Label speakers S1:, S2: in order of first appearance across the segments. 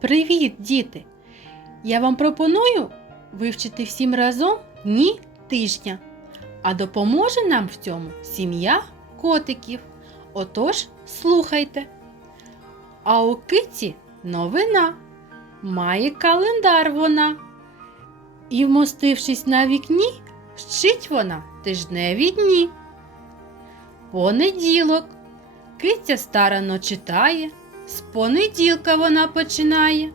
S1: Привіт, діти! Я вам пропоную вивчити всім разом дні тижня, а допоможе нам в цьому сім'я котиків. Отож, слухайте. А у киці новина. Має календар вона. І, вмостившись на вікні, щить вона тижневі дні. Понеділок. Киця старано читає, з понеділка вона починає.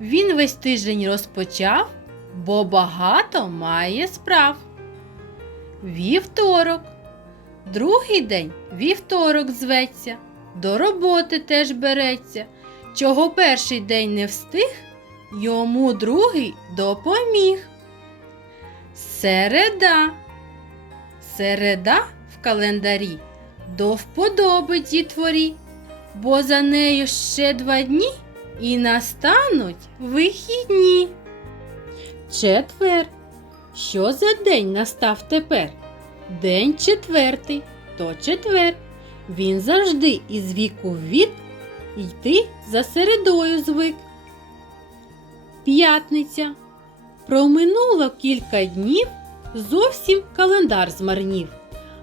S1: Він весь тиждень розпочав, бо багато має справ. Вівторок. Другий день вівторок зветься, до роботи теж береться. Чого перший день не встиг, йому другий допоміг. Середа. Середа в календарі до вподоби дітворі, бо за нею ще два дні і настануть вихідні. Четвер. Що за день настав тепер? День четвертий, то четвер. Він завжди із віку в вік йти за середою звик. П'ятниця. Проминуло кілька днів, зовсім календар змарнів.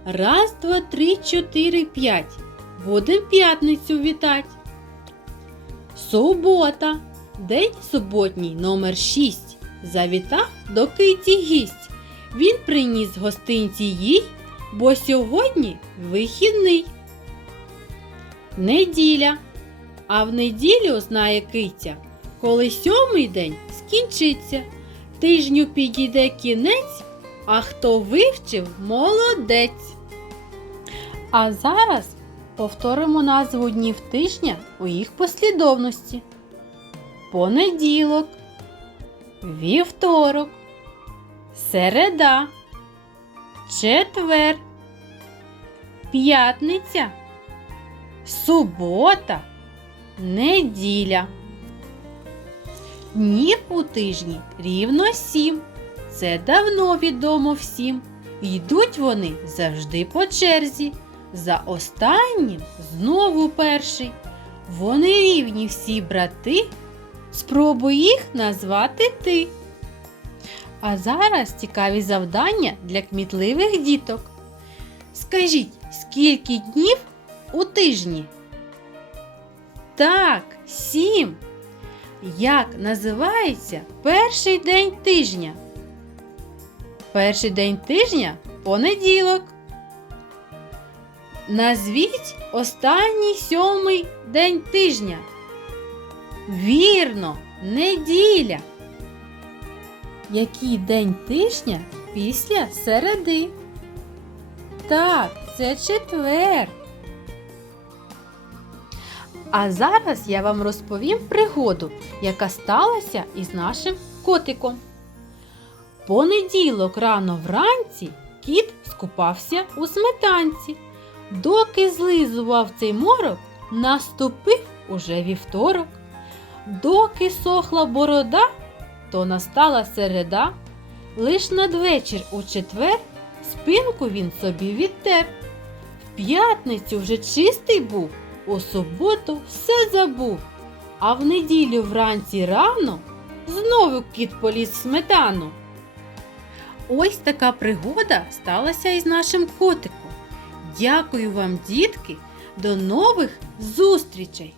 S1: Раз, два, три, чотири, п'ять. Будем п'ятницю вітать. Субота. День суботній номер 6. Завітав до киті гість. Він приніс гостинці їй, бо сьогодні вихідний. Неділя. А в неділю знає киця, коли сьомий день скінчиться. Тижню підійде кінець, а хто вивчив молодець. А зараз повторимо назву днів тижня у їх послідовності. Понеділок, вівторок, середа, четвер, п'ятниця, субота, неділя. Днів у тижні рівно сім. Це давно відомо всім. Йдуть вони завжди по черзі. За останнім знову перший. Вони рівні всі брати. Спробуй їх назвати ти. А зараз цікаві завдання для кмітливих діток. Скажіть, скільки днів у тижні? Так, сім. Як називається перший день тижня? Перший день тижня понеділок. Назвіть останній сьомий день тижня. Вірно, неділя. Який день тижня після середи? Так, це четвер. А зараз я вам розповім пригоду, яка сталася із нашим котиком. Понеділок рано вранці кіт скупався у сметанці. Доки злизував цей морок, наступив уже вівторок. Доки сохла борода, то настала середа. Лиш надвечір у четвер спинку він собі відтер. В п'ятницю вже чистий був, у суботу все забув. А в неділю вранці рано знову кіт поліз в сметану. Ось така пригода сталася із нашим котиком. Дякую вам, дітки, до нових зустрічей!